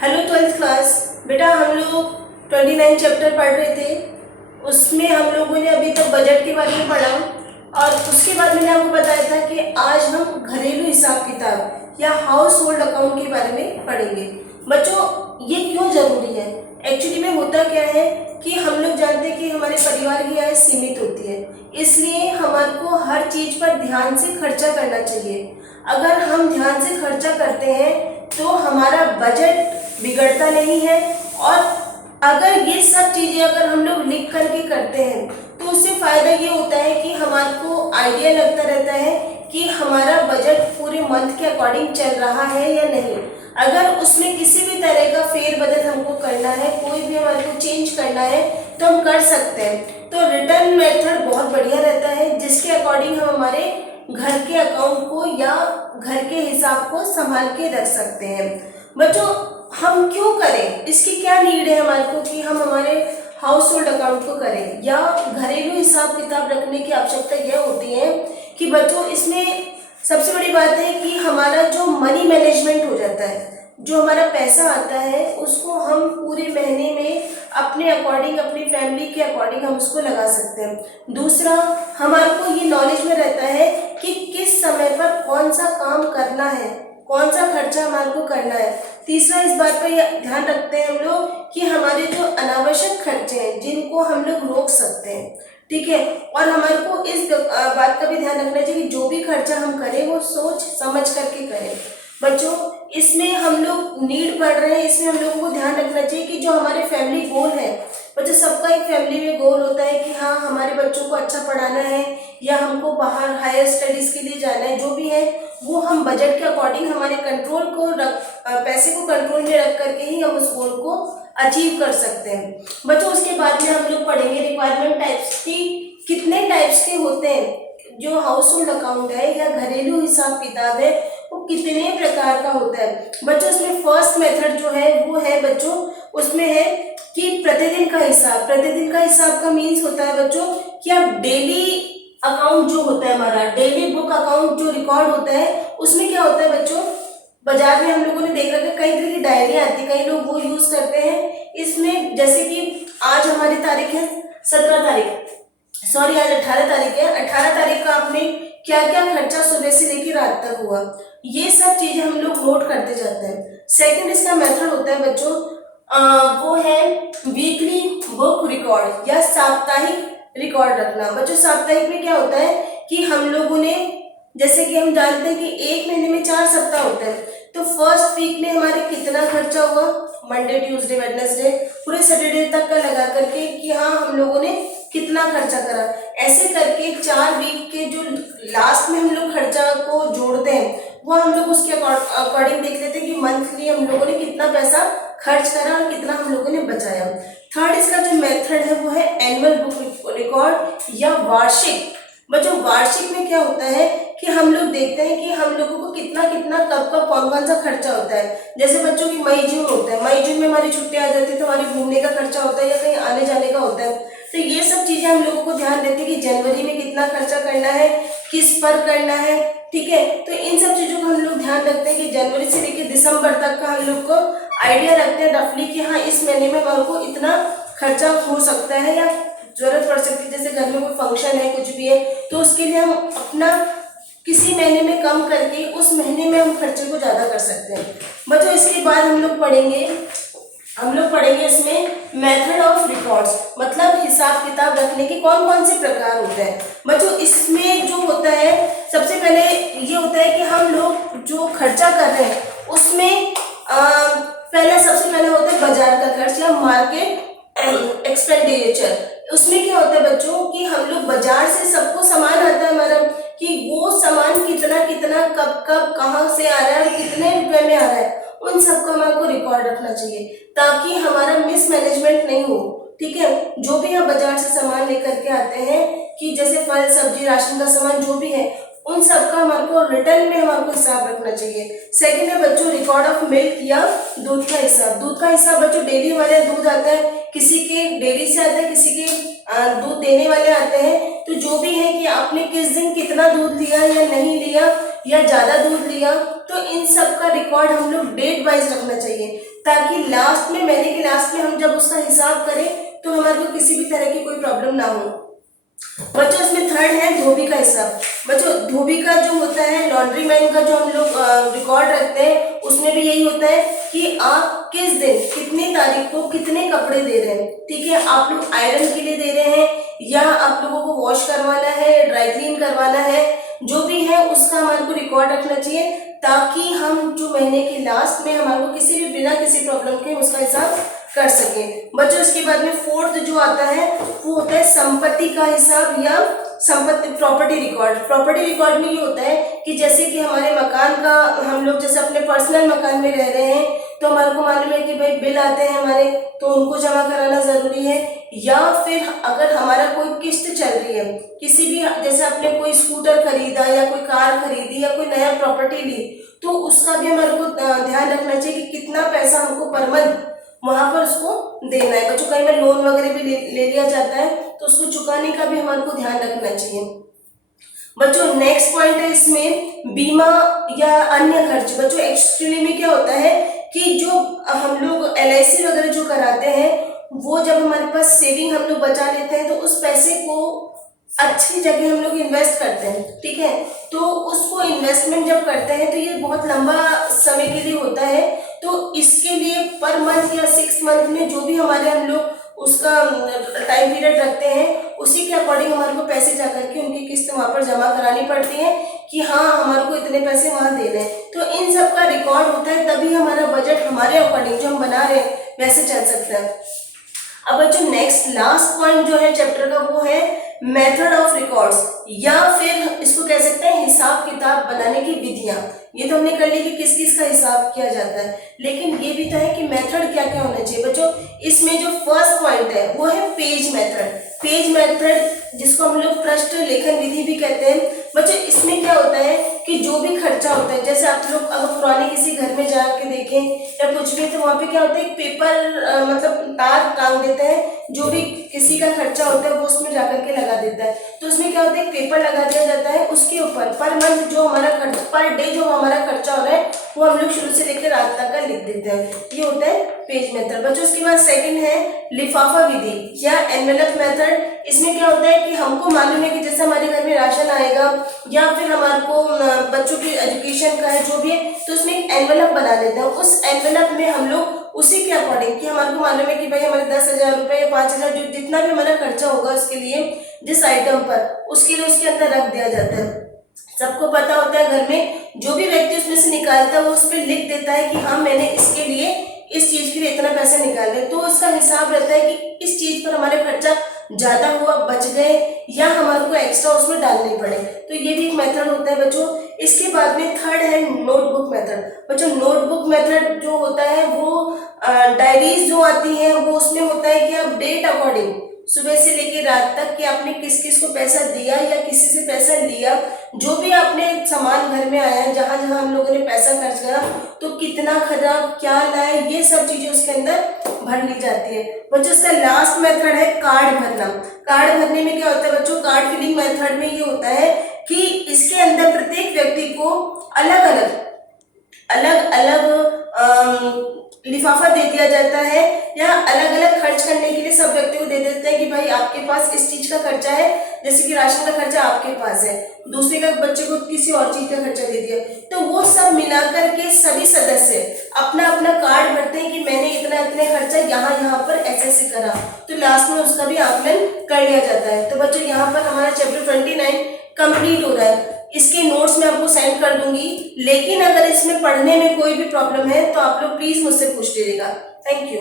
Hello 12th class. बेटा हम लोग 29 चैप्टर पढ़ रहे थे। उसमें हम लोगों ने अभी तक बजट के बारे में पढ़ा और उसके बाद मैंने आपको बताया था कि आज हम घरेलू हिसाब किताब या हाउस होल्ड अकाउंट के बारे में पढ़ेंगे। बच्चों ये क्यों ज़रूरी है? एक्चुअली में होता क्या है कि हम लोग जानते हैं कि हमारे परिवार की आय सीमित होती है, इसलिए हमारे को हर चीज़ पर ध्यान से खर्चा करना चाहिए। अगर हम ध्यान से खर्चा करते हैं तो हमारा बजट बिगड़ता नहीं है। और अगर ये सब चीज़ें अगर हम लोग लिख करके करते हैं तो उससे फ़ायदा ये होता है कि हमारे को आइडिया लगता रहता है कि हमारा बजट पूरे मंथ के अकॉर्डिंग चल रहा है या नहीं। अगर उसमें किसी भी तरह का फेरबदल हमको करना है, कोई भी हमारे को चेंज करना है तो हम कर सकते हैं। तो रिटर्न मेथड बहुत बढ़िया रहता है जिसके अकॉर्डिंग हम हमारे घर के अकाउंट को या घर के हिसाब को संभाल के रख सकते हैं। बच्चों हम क्यों करें, इसकी क्या नीड है हमारे को कि हम हमारे हाउस होल्ड अकाउंट को करें या घरेलू हिसाब किताब रखने की आवश्यकता यह होती है कि बच्चों इसमें सबसे बड़ी बात है कि हमारा जो मनी मैनेजमेंट हो जाता है, जो हमारा पैसा आता है उसको हम पूरे महीने में अपने अकॉर्डिंग, अपनी फैमिली के अकॉर्डिंग हम उसको लगा सकते हैं। दूसरा, हमारे को ये नॉलेज में रहता है कि किस समय पर कौन सा काम करना है, कौन सा खर्चा हमारे को करना है। तीसरा, इस बात पर ध्यान रखते हैं हम लोग कि हमारे जो अनावश्यक खर्चे हैं जिनको हम लोग रोक सकते हैं, ठीक है। और हमारे को इस बात का भी ध्यान रखना चाहिए कि जो भी खर्चा हम करें वो सोच समझ करके करें। बच्चों इसमें हम लोग नीड पढ़ रहे हैं, इसमें हम लोगों को ध्यान रखना चाहिए कि जो हमारे फैमिली गोल है, बच्चों सबका एक फैमिली में गोल होता है कि हाँ हमारे बच्चों को अच्छा पढ़ाना है या हमको बाहर हायर स्टडीज़ के लिए जाना है, जो भी है वो हम बजट के अकॉर्डिंग हमारे कंट्रोल को पैसे को कंट्रोल में रख करके ही हम उस गोल को अचीव कर सकते हैं। बच्चों उसके बाद में हम लोग पढ़ेंगे रिक्वायरमेंट टाइप्स की, कितने टाइप्स के होते हैं। जो हाउस होल्ड अकाउंट है या घरेलू हिसाब किताब है वो कितने प्रकार का होता है। बच्चों उसमें फर्स्ट मेथड जो है वो है बच्चों, उसमें है कि प्रतिदिन का हिसाब। प्रतिदिन का हिसाब का मीन्स होता है बच्चों कि आप डेली अकाउंट जो होता है, हमारा डेली बुक अकाउंट जो रिकॉर्ड होता है, उसमें क्या होता है बच्चों, बाजार में हम लोगों ने देख रखा है कई तरह की डायरी आती है, कई लोग वो यूज करते हैं। इसमें जैसे कि आज हमारी तारीख है 17 तारीख, सॉरी आज 18 तारीख है। 18 तारीख का आपने क्या क्या खर्चा सुबह से लेकर रात तक हुआ, ये सब चीजें हम लोग नोट करते जाते हैं। सेकंड इसका मेथड होता है बच्चों, वो है वीकली बुक रिकॉर्ड या साप्ताहिक रिकॉर्ड रखना। बच्चों साप्ताहिक में क्या होता है कि हम लोगों ने, जैसे कि हम जानते हैं कि एक महीने में 4 सप्ताह होते हैं, तो फर्स्ट वीक में हमारे कितना खर्चा हुआ, मंडे ट्यूसडे वेडनेसडे पूरे सैटरडे तक का लगा करके कि हाँ हम लोगों ने कितना खर्चा करा। ऐसे करके 4 वीक के जो लास्ट में हम लोग खर्चा को जोड़ते हैं वो हम लोग उसके अकॉर्डिंग देख लेते हैं कि मंथली हम लोगों ने कितना पैसा खर्च करा और कितना हम लोगों ने बचाया। थर्ड इसका जो मेथड है वो है एनुअल बुक रिकॉर्ड या वार्षिक। बच्चों वार्षिक में क्या होता है कि हम लोग देखते हैं कि हम लोगों को कितना कितना कब कब कौन कौन सा खर्चा होता है। जैसे बच्चों की मई जून होता है, मई जून में हमारी छुट्टियां आ जाती है तो हमारे घूमने का खर्चा होता है या कहीं आने जाने का होता है। तो ये सब चीजें हम लोगों को ध्यान देते हैं कि जनवरी में कितना खर्चा करना है, किस पर करना है, ठीक है। तो इन सब चीजों का हम लोग ध्यान रखते हैं कि जनवरी से लेकर दिसंबर तक का हम लोग को आइडिया रखते हैं रफली कि हाँ इस महीने में हमारे को इतना खर्चा हो सकता है या जरूरत पड़ सकती है। जैसे घर में कोई फंक्शन है, कुछ भी है, तो उसके लिए हम अपना किसी महीने में कम करके उस महीने में हम खर्चे को ज्यादा कर सकते हैं। बच्चों इसके बाद हम लोग पढ़ेंगे इसमें मेथड ऑफ रिकॉर्ड्स, मतलब हिसाब किताब रखने के कौन कौन से प्रकार होते हैं। बच्चों इसमें जो होता है सबसे पहले ये होता है कि हम लोग जो खर्चा कर रहे हैं उसमें सबसे पहले होता है बाजार का खर्च या मार्केट एक्सपेंडिचर। उसमें क्या होता है बच्चों कि हम लोग बाजार से सबको सामान आता है हमारा, कि वो सामान कितना कितना कब कब कहाँ से आ रहा है और कितने रुपए में आ रहा है, उन सबका हमारे को रिकॉर्ड रखना चाहिए ताकि हमारा मिसमैनेजमेंट नहीं हो, ठीक है। जो भी हम बाजार से सामान लेकर के आते हैं कि जैसे फल सब्जी राशन का सामान जो भी है उन सबका हमारे को रिटर्न में हमारे को हिसाब रखना चाहिए। सेकंड है बच्चों रिकॉर्ड ऑफ मिल्क या दूध का हिसाब। दूध का हिसाब बच्चों डेली हमारे दूध आता है, किसी के डेयरी से आता है, किसी के दूध देने वाले आते हैं, तो जो भी है कि आपने किस दिन कितना दूध लिया या नहीं लिया या ज्यादा दूध लिया, तो इन सब का रिकॉर्ड हम लोग डेट वाइज रखना चाहिए। ताकि लास्ट में, महीने के लास्ट में हम जब उसका हिसाब करें तो हमारे को किसी भी तरह की कोई प्रॉब्लम ना हो। बच्चों इसमें थर्ड है धोबी का हिसाब। बच्चों धोबी का जो होता है, लॉन्ड्री मैन का जो हम लोग रिकॉर्ड रखते हैं, उसमें भी यही होता है कि आप किस दिन कितनी तारीख को कितने कपड़े दे रहे हैं। ठीक है, आप लोग आयरन के लिए दे रहे हैं या आप लोगों को वॉश करवाना है, ड्राई क्लीन करवाना है, जो भी है उसका हमारे को रिकॉर्ड रखना चाहिए, ताकि हम जो महीने के लास्ट में हमारे को किसी भी बिना किसी प्रॉब्लम के उसका हिसाब कर सके। बच्चों इसके बाद में फोर्थ जो आता है वो होता है संपत्ति का हिसाब या संपत्ति प्रॉपर्टी रिकॉर्ड। प्रॉपर्टी रिकॉर्ड में ये होता है कि जैसे कि हमारे मकान का, हम लोग जैसे अपने पर्सनल मकान में रह रहे हैं तो हमारे को मालूम है कि भाई बिल आते हैं हमारे, तो उनको जमा कराना जरूरी है। या फिर अगर हमारा कोई किस्त चल रही है किसी भी, जैसे आपने कोई स्कूटर खरीदा या कोई कार खरीदी या कोई नया प्रॉपर्टी ली, तो उसका भी हमारे को ध्यान रखना चाहिए कि कितना पैसा हमको पर मंथ वहां पर उसको देना है। बच्चों कई बार लोन वगैरह भी ले लिया जाता है, तो उसको चुकाने का भी हमारे को ध्यान रखना चाहिए। बच्चों नेक्स्ट पॉइंट है इसमें बीमा या अन्य खर्च। बच्चों एक्चुअली में क्या होता है कि जो हम लोग LIC वगैरह जो कराते हैं, वो जब हमारे पास सेविंग हम लोग बचा लेते हैं तो उस पैसे को अच्छी जगह हम लोग इन्वेस्ट करते हैं। ठीक है, तो उसको इन्वेस्टमेंट जब करते हैं तो ये बहुत लंबा समय के लिए होता है, तो इसके लिए पर मंथ या 6 मंथ में जो भी हमारे हम लोग उसका टाइम पीरियड रखते हैं, उसी के अकॉर्डिंग हमारे को पैसे जाकर के उनकी किस्त वहाँ पर जमा करानी पड़ती है कि हाँ हमारे को इतने पैसे वहाँ देने हैं। तो इन सब का रिकॉर्ड होता है, तभी हमारा बजट हमारे अकॉर्डिंग जो हम बना रहे हैं वैसे चल सकता है। अब बच्चों नेक्स्ट लास्ट पॉइंट जो है चैप्टर का वो है मेथड ऑफ रिकॉर्ड्स, या फिर इसको कह सकते हैं हिसाब किताब बनाने की विधियां। ये तो हमने कर ली कि किस किस का हिसाब किया जाता है, लेकिन ये भी तो है कि मेथड क्या क्या होना चाहिए। बच्चों इसमें जो फर्स्ट पॉइंट है वो है पेज मेथड। पेज मेथड जिसको हम लोग पृष्ठ लेखन विधि भी कहते हैं। बच्चों इसमें क्या होता है कि जो भी खर्चा होता है, जैसे आप लोग अगर पुराने किसी घर में जाके देखें या कुछ भी, तो वहाँ पे क्या होता है, एक पेपर मतलब तार टांग देते हैं, जो भी किसी का खर्चा होता है वो उसमें जाकर के लगा देता है। तो उसमें क्या होता है, एक पेपर लगा दिया जाता है, उसके ऊपर पर मंथ जो हमारा खर्चा, पर डे जो हमारा खर्चा हो रहा है वो हम लोग शुरू से लेकर रात तक का लिख देते हैं। ये होता है पेज मेथड। बच्चों उसके बाद सेकंड है लिफाफा विधि या एनवेलप मेथड। इसमें क्या होता है कि हमको मालूम है कि जैसे हमारे घर में राशन आएगा या फिर हमारे को बच्चों की एजुकेशन का है जो भी है, तो उसमें एक एनवेलप बना लेते हैं। उस एनवेलप में हम लोग उसी के अकॉर्डिंग कि हमारे को मालूम है कि भाई हमारे 10,000 रुपये या 5,000 जो जितना भी हमारा खर्चा होगा उसके लिए, जिस आइटम पर, उसके लिए उसके अंदर रख दिया जाता है। सबको पता होता है घर में जो भी व्यक्ति उसमें से निकालता है वो उस पर लिख देता है कि हाँ मैंने इसके लिए, इस चीज के लिए इतना पैसा निकाल लिया। तो उसका हिसाब रहता है कि इस चीज पर हमारे खर्चा ज्यादा हुआ, बच गए, या हमारे को एक्स्ट्रा उसमें डालने पड़े। तो ये भी एक मेथड होता है बच्चों। इसके बाद में थर्ड है नोटबुक मेथड। बच्चों नोटबुक मेथड जो होता है वो डायरीज जो आती है वो उसमें होता है कि आप डेट अकॉर्डिंग सुबह से लेकर रात तक कि आपने किस किस को पैसा दिया या किसी से पैसा लिया, जो भी आपने सामान घर में आया, जहां जहां हम लोगों ने पैसा खर्च करा, तो कितना खरीदा, क्या लाए, ये सब चीजें उसके अंदर भर ली जाती है। बच्चों इसका लास्ट मेथड है कार्ड भरना। कार्ड भरने में क्या होता है बच्चों, कार्ड फिलिंग मेथड में ये होता है कि इसके अंदर प्रत्येक व्यक्ति को अलग अलग लिफाफा दे दिया जाता है, या अलग अलग खर्च करने के लिए सब व्यक्ति को दे देते हैं कि भाई आपके पास इस चीज का खर्चा है, जैसे कि राशन का खर्चा आपके पास है, दूसरे का बच्चे को किसी और चीज का खर्चा दे दिया। तो वो सब मिलाकर के सभी सदस्य अपना अपना कार्ड भरते हैं कि मैंने इतना इतने खर्चा यहाँ पर ऐसे करा, तो लास्ट में उसका भी आकलन कर लिया जाता है। तो बच्चों यहाँ पर हमारा चैप्टर 29 कंप्लीट हो रहा है। इसके नोट्स मैं आपको सेंड कर दूंगी, लेकिन अगर इसमें पढ़ने में कोई भी प्रॉब्लम है तो आप लोग प्लीज मुझसे पूछ लीजिएगा। Thank you.